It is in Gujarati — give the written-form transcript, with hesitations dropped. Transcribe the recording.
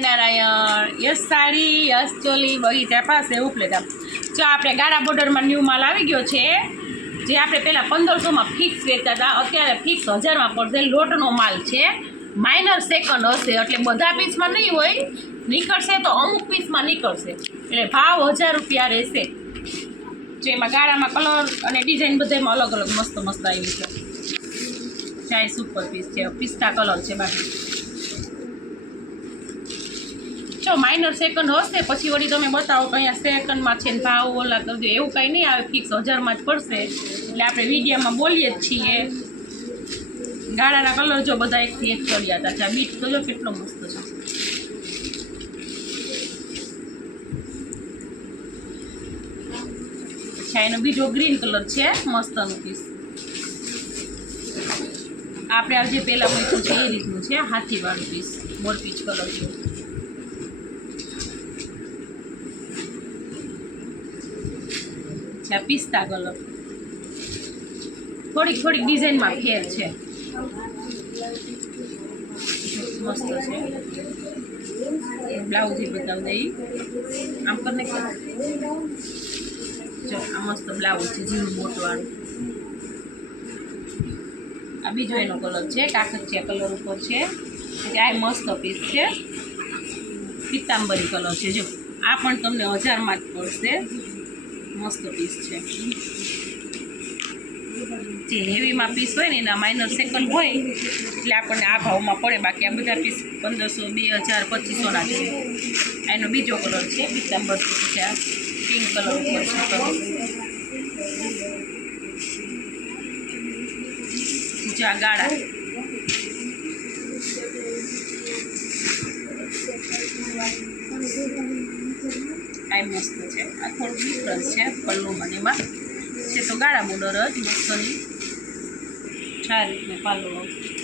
સ્વામિનારાયણ. યસ સાડી, યસ ચોલી, બગીચા પાસે ઉપલેટા. જો આપણે ગાળા બોર્ડરમાં ન્યૂ માલ આવી ગયો છે, જે આપણે પહેલાં 1500માં ફિક્સ વેચતા હતા, અત્યારે ફિક્સ 1000માં પડશે. લોટનો માલ છે, માઇનર સેકન્ડ હશે, એટલે બધા પીસમાં નહીં હોય, નીકળશે તો અમુક પીસમાં નીકળશે, એટલે ભાવ 1000 રૂપિયા રહેશે. જેમાં ગાળામાં કલર અને ડિઝાઇન બધામાં અલગ અલગ મસ્ત મસ્ત આવી છે. ચાય સુપર પીસ છે, પિસ્તા કલર છે. બાકી જો માઇનર સેકન્ડ હશે, પછી વળી તમે બતાવો કે અહીંયા સેકન્ડમાં છે ને ભાવ ઓલા કરજો, એવું કંઈ નહીં આવે, ફિક્સ 1000માં જ પડશે. એટલે આપણે વિડીયોમાં બોલીએ જ છીએ. ગાળાના કલર જો બધા એકથી એક ચડ્યા હતા. બીટ તો જો કેટલો મસ્ત છે. અચ્છા, એનો બીજો ગ્રીન કલર છે, મસ્તનું પીસ. આપણે આજે પહેલાં મૂક્યું છે એ રીતનું છે, હાથીવાળું પીસ, મોરપીચ કલર છે. અચ્છા, પિસ્તા કલર, થોડીક થોડીક ડિઝાઇનમાં ફેર છે, મસ્ત છે. બ્લાઉઝ બતાવી દઈ, આમ કરીને જો આ મસ્ત બ્લાઉઝ છે, ઝીણું બોટવાળું. આ બીજો એનો કલર છે, કાકરિયા કલર ઉપર છે. આ મસ્ત પીસ છે, પિત્તાંબરી કલર છે. જો આ પણ તમને 1000માં જ પડશે, મસ્ત પીસ છે. જે હેવીમાં પીસ હોય ને એના માઇનર સેકન્ડ હોય એટલે આપણને આ ભાવમાં પડે. બાકી આ બધા પીસ 1500, 2000, 2500ના છે. એનો બીજો કલર છે, પિત્તાંબર છે, પિંક કલર ઉપર છે. આ ગાળા આ મસ્ત છે. આ થોડુંક ડિફરન્સ છે પલ્લુમાં, એમાં છે તો ગાળા બોર્ડર જ મસ્તની સારી રીતે પાલો આવશે.